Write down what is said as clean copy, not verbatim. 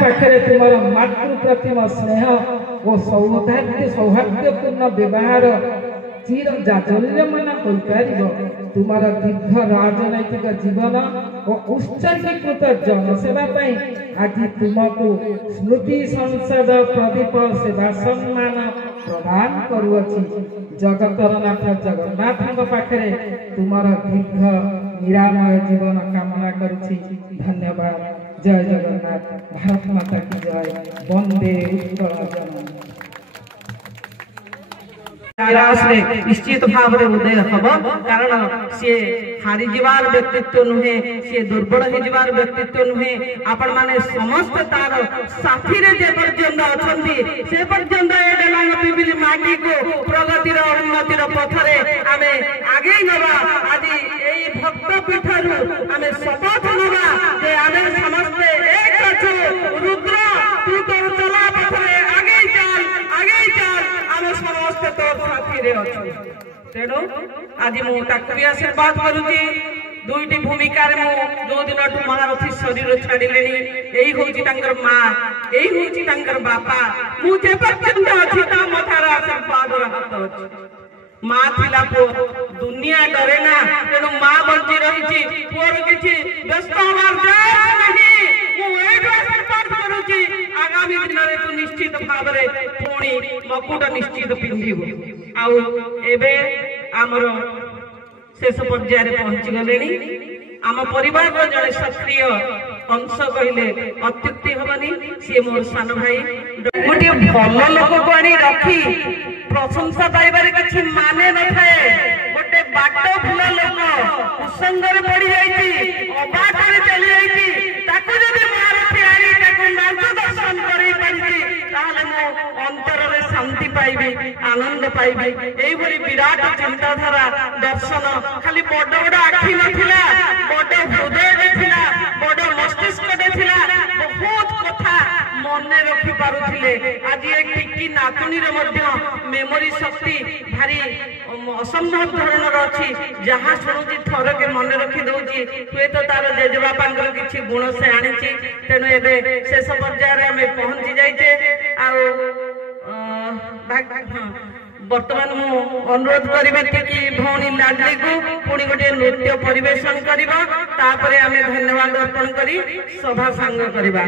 पाखे तुम मातृ प्रतिम स्नेह और सौहार्दपूर्ण व्यवहार चिर जाजल्यमान हो तुमार दीर्घ राजनैतिक जीवन और उत्सर्गीकृत जनसेवा आज तुमको स्मृति संसद प्रदीप सेवा सम्मान प्रदान करुअछि। जगतरनाथ जगन्नाथ पाखे तुमार दीर्घ निरामय जीवन कामना करुछि। धन्यवाद। जय जगन्नाथ। भारत माता की जय। वंदे उत्कल जननी। निश्चित भाव उदय हम कारण सी हारी जीवार व्यक्तित्व नुहे सी दुर्बल होवार व्यक्तित्व नुहे आपण माने समस्त तार साथी रे जे पर्यंत अछंती से पर्यंत ए डेलांग पिबिली माटी को प्रगतिर उन्नतिर पथरे आमे आगे नबा। आज एई भक्त पीठरु आमे शपथ नबा जे आमे समस्त एक अछु। रुद्र तू तो चला पथरे आगे चल आमे समस्त तोर साथी रे अछु। तेणु आज मु ताकु भी आशीर्वाद करुची। दुईटी भूमिका जो दिन महारथी शरीर छाड़िले यही हूँ माँ यही हूँ बापा मुझे पर्यंत अच्छी मथार आशीर्वाद हाथ अच्छी। माँ थिला पु दुनिया डरे ना तेणु माँ बंची रही पुअर किसी व्यस्त आगामी दिन में तू निश्चित भाव पुणी मकुट निश्चित पिंधु आबे आमर शेष पर्याय पहुंची गले। आम परिवार जड़े सक्रिय अंश कहले अत्युक्ति हबनी। सी मोर सान भाई गोटे भल लोक को आनी रखी प्रशंसा पाइबार किसी माने न थाए। गोटे बाट भूला लोक कुसंगर पड़ जाइए अबाटर चली जाइए ताकू जब महारथी आई मार्गदर्शन कर अंतर में शांति पाइबी आनंद पाइबी। यही विराट चिंताधारा दर्शन खाली बड़ बड़ आखि नाला बड़ हृदय थिला बड़ मस्तिष्क थिला बहुत कथा मन रखी पारुथिले। आज एक टिकी नातुनी मेमोरी शक्ति भारी असंभव धरणर अच्छी जहाँ शुणुची थर के मन रखी दौची हुए तो तार जेजेबापांकर किसी गुण से आनी। तेणु एबे शेष पर्याय आम पहुंची जाइए। बर्तमान मु अनुरोध करी भौणी लाडली को पुणी गोटे नृत्य परिवेशन करवा तापर आम धन्यवाद अर्पण करी सभा सांग करवा।